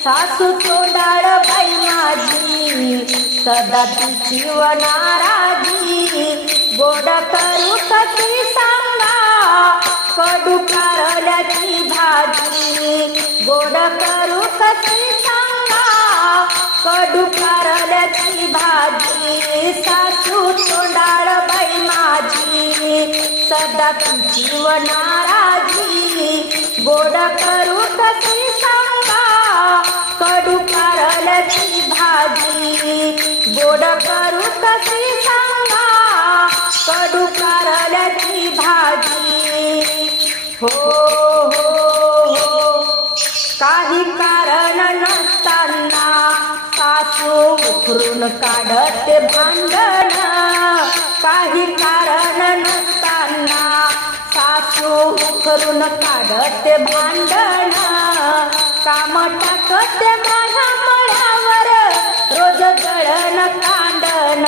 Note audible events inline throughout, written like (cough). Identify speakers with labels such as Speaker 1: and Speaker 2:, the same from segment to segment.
Speaker 1: सासू तोंडाळ बाई माझी सदा तिची व नाराजी गोड करू कशी सांगा कडू कारल्याची भाजी. गोड करू कशी सांगा कडू कारल्याची भाजी. सासू तोंडाळ बाई माझी सदा तिची व नाराजी गोड करू कशी सांगा कडू कारल्याची भाजी. गोड करू कशी सांगा? कडू कारल्याची भाजी. हो हो हो. काही कारण नसताना सासू उखरून काढते भांडण. काही कारण नसताना सासू उखरून काढते भांडण. काम टाकते माझ्या मळ्यावर रोज दळण कांडण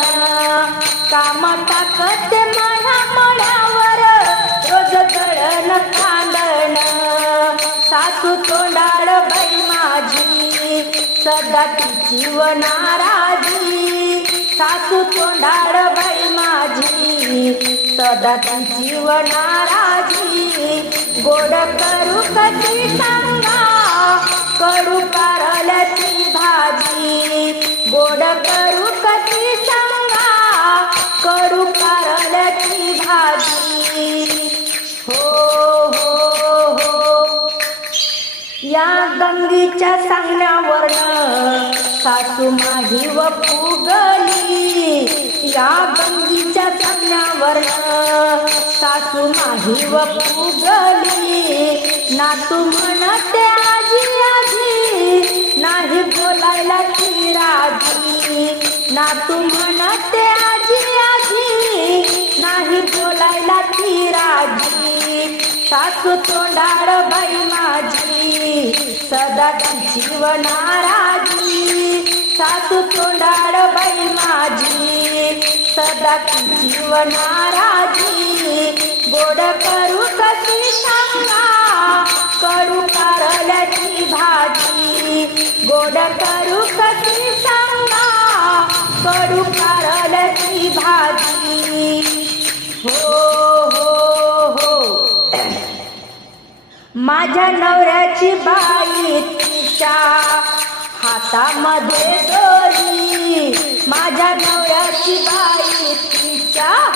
Speaker 1: काम टाकते माझ्या मळ्यावर रोज दळण कांडण सासू तोंडाळ बाई माझी सदा तिची व नाराजी सासू तोंडाळ बाई माझी सदा तिची व नाराजी गोड करू कधी सांग कडू कारल्याची भाजी. गोड करू कशी सांगा? कडू कारल्याची भाजी. हो हो हो. या गंगीच्या सांगण्यावरनं सासू माझी व फुगली. या बंदीच्या सांगण्यावरनं सासू माझी व फुगली नातू म्हणते आजी आजी. नाही बोलायला ती राजी. नातू म्हणते आजी आजी. नाही बोलायला ती राजी. सासू तोंडाळ बाई माझी. सदा तिची व नाराजी. सासू तोंडाळ बाई माझी. सदा जीव नाराजी गोड करू कशी सांगा करू कारल्याची भाजी. गोड करू कशी सांगा करू कारल्याची भाजी. हो हो हो. (clears throat) माझ्या नवऱ्याची बाई तिच्या हातामध्ये दोरी. माझ्या नवऱ्याची बाई तिच्या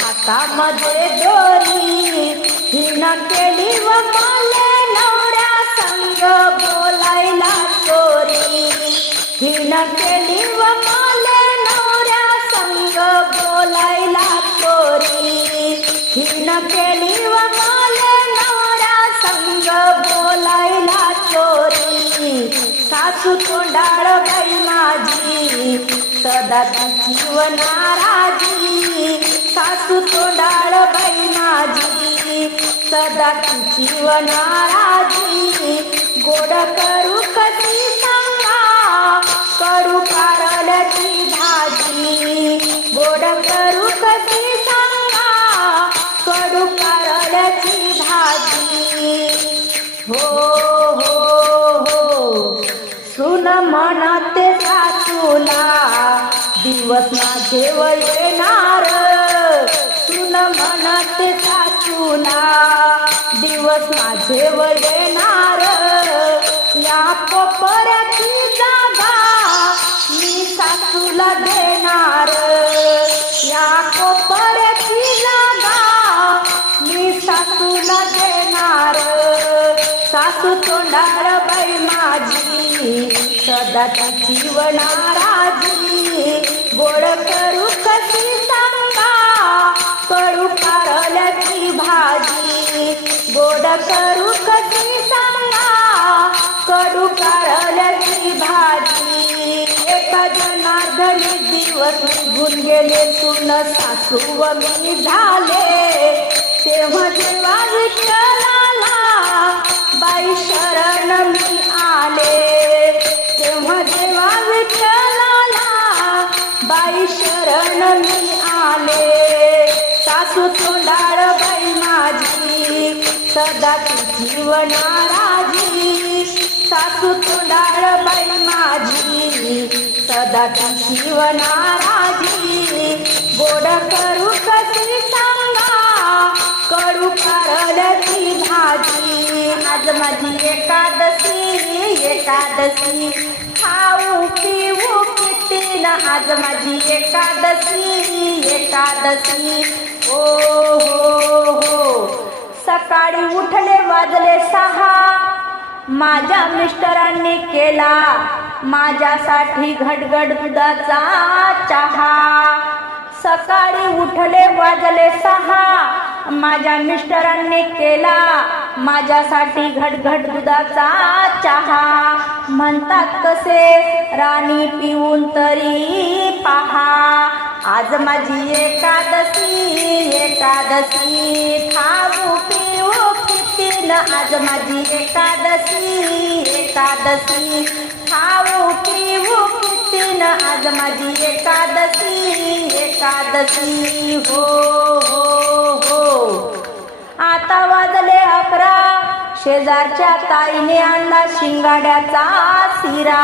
Speaker 1: हातामध्ये दोरी. हिनं केली व माले नवऱ्या संग बोलायला चोरी. हिनं केली व माले सासू तोंडाळ बाई माझी. सदा जीव नाराजी. सासू तोंडाळ बाई माझी. सदा जीव नाराजी. गोड करू म्हणते सासूला दिवस माझे व येणार सुन म्हणते सासूला दिवस माझे व येणार या कोपऱ्याची जागा मी सासूला देणार. या कोपऱ्याची जागा मी सासूला देणार. सासू तोंडार बाई माझी. सदा तिची नाराजी गोड करू कशी सांगा? करू कारल्याची भाजी. गोड करू कशी सांगा? कडू कारल्याची भाजी. एका जनार्दनी दिवस निघून गेले सुन सासू व मी झाले. तेव्हा जेव्हा विठ्ठलाला बाई शरण मी आले. बाई शरण मी आले. सासू तोंडाळ बाई माझी. सदा तुझी व नाराजी सासू तोंडाळ बाई माझी. सदा ती राजी गोड करू कधी सांगा? करू कारल ती भाजी. आज माझी एकादशी एकादशी. खाऊ पिऊ ना आज माझी एकादशी एकादशी. ओ हो हो. सकाळी उठले वाजले सहा. माझ्या मिस्टरांनी केला माझ्यासाठी घटघट दुधाचा चहा. सकाळी उठले वाजले सहा. माझ्या मिस्टरांनी केला माझ्यासाठी घटघट दुधाचा चहा. म्हणतात कसे? राणी पिऊन तरी पहा. आज माझी एकादशी एकादशी. खाऊ पिऊ किती आज माझी एकादशी एकादशी. खाऊ पिऊ किती आज माझी एकादशी एकादशी. हो हो. शेजारच्या ताईने आणला शिंगाड्याचा शिरा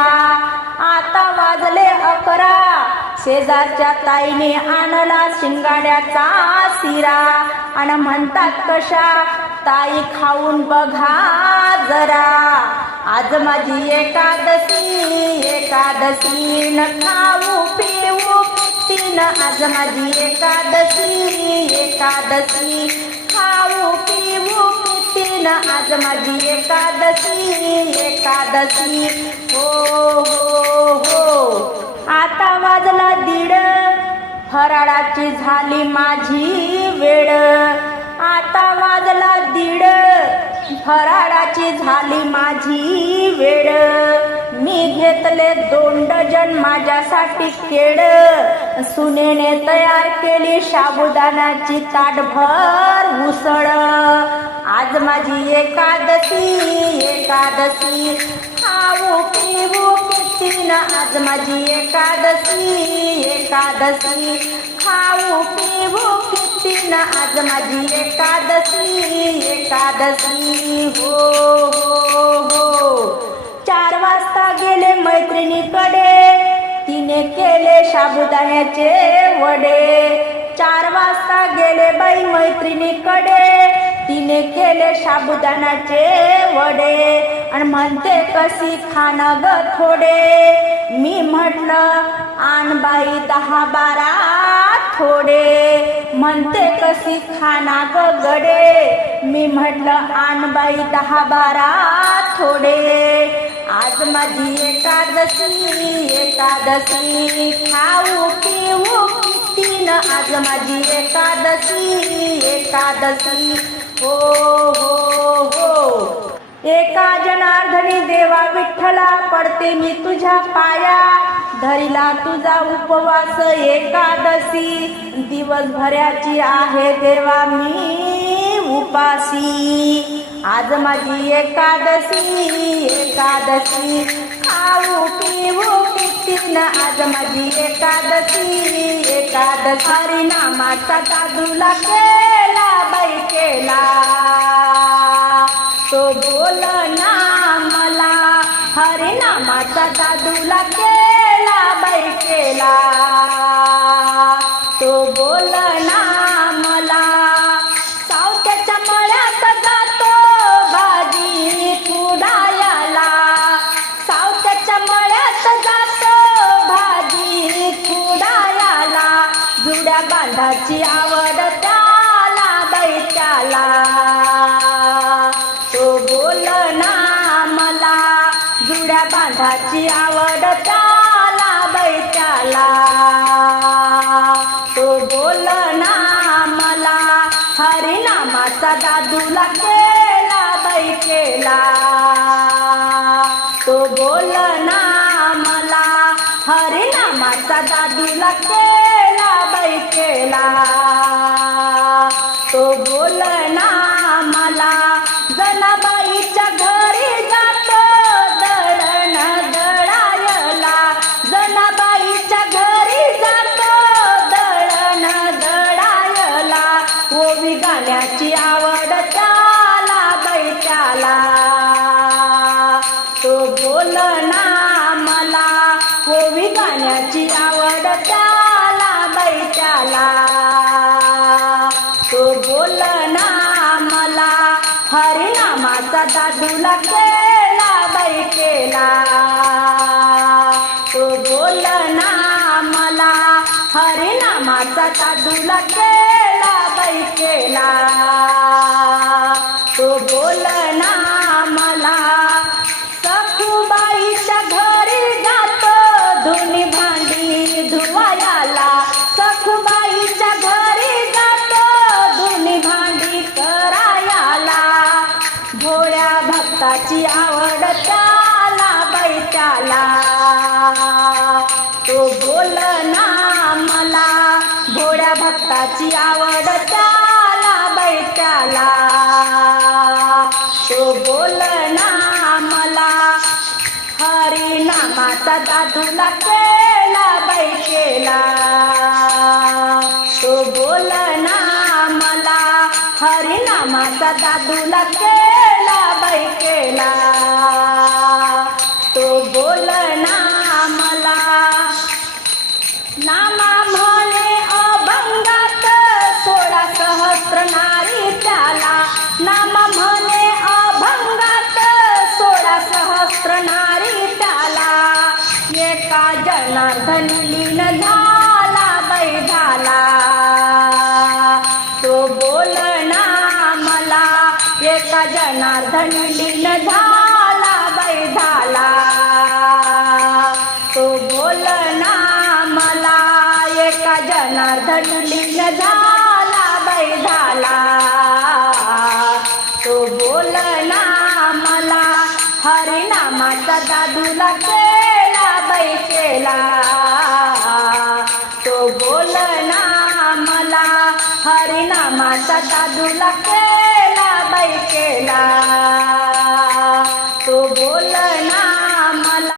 Speaker 1: आता वाजले अकरा. शेजारच्या ताईने आणला शिंगाड्याचा शिरा आणि म्हणतात कशा? ताई खाऊन बघा जरा. आज माझी एकादशी एकादशी न खाऊ पिऊ. तीन आज माझी एकादशी एकादशी. ना आज माझी एकादशी एकादशी. हो हो हो. आता वाजला दीड. फराळाची झाली माझी वेळ. आता वाजला दीड. फराळाची झाली माझी वेळ. मी घेतले दोन डजन माझ्यासाठी केड सुनेने तयार केली साबुदाण्याची ताटभर उसळ. आज माझी एकादशी एकादशी. खाऊ पिऊ किती ना आज माझी एकादशी एकादशी. खाऊ पिऊ किती ना आज माझी एकादशी एकादशी. हो हो हो. चार वाजता गेले मैत्रिणीकडे. तिने केले साबुदाण्याचे वडे. चार वाजता गेले बाई मैत्रिणीकडे. केले साबुदाण्याचे वडे. आणि म्हणते कशी खाणं ग थोडे? मी म्हटलं आण बाई दहा बारा थोडे. म्हणते कशी खाना ग गडे? मी म्हटलं आण बाई दहा बारा थोडे. आज माझी एकादशी एकादशी खाऊ पिऊ. तीन आज माझी एकादशी एकादशी हो हो हो एका जनार्दनी देवा विठ्ठला पडते मी तुझ्या पाया धरिला तुझा उपवास एकादशी. दिवसभराची आहे देवा मी उपासी आज माझी एकादशी एकादशी. खाऊ पिऊ कृष्ण आज माझी एकादशी एकादश हरिनामाचा दादूला केला बाई केला. तो बोल ना मला हरिनामाचा दादूला केला बाई केला. जुड्या बांधाची आवड त्याला बाई तो बोल ना मला हरिनामाचा दादूला केला बाई केला तो बोल ना मला हरिनामाचा दादूला केला नामाचा दादूला केला बाई केला. तो बोल ना मला सखूबाईच्या घरी जातो धुनी भांडी धुवायला. सखूबाईच्या घरी जातो धुनी भांडी करायला. भोळ्या भक्ताची आवड त्याला बाई त्याला. भोळ्या आवड त्याला बाई तो बोल ना मला हरिनामाचा दादूला केला बैठेला केला. तो बोल ना मला हरिनामाचा दादूला केला बैठेला एका जनार्दन लीन झाला बै झाला. तो बोलना मला एका जनार्दन लीन मला हरिनामाचा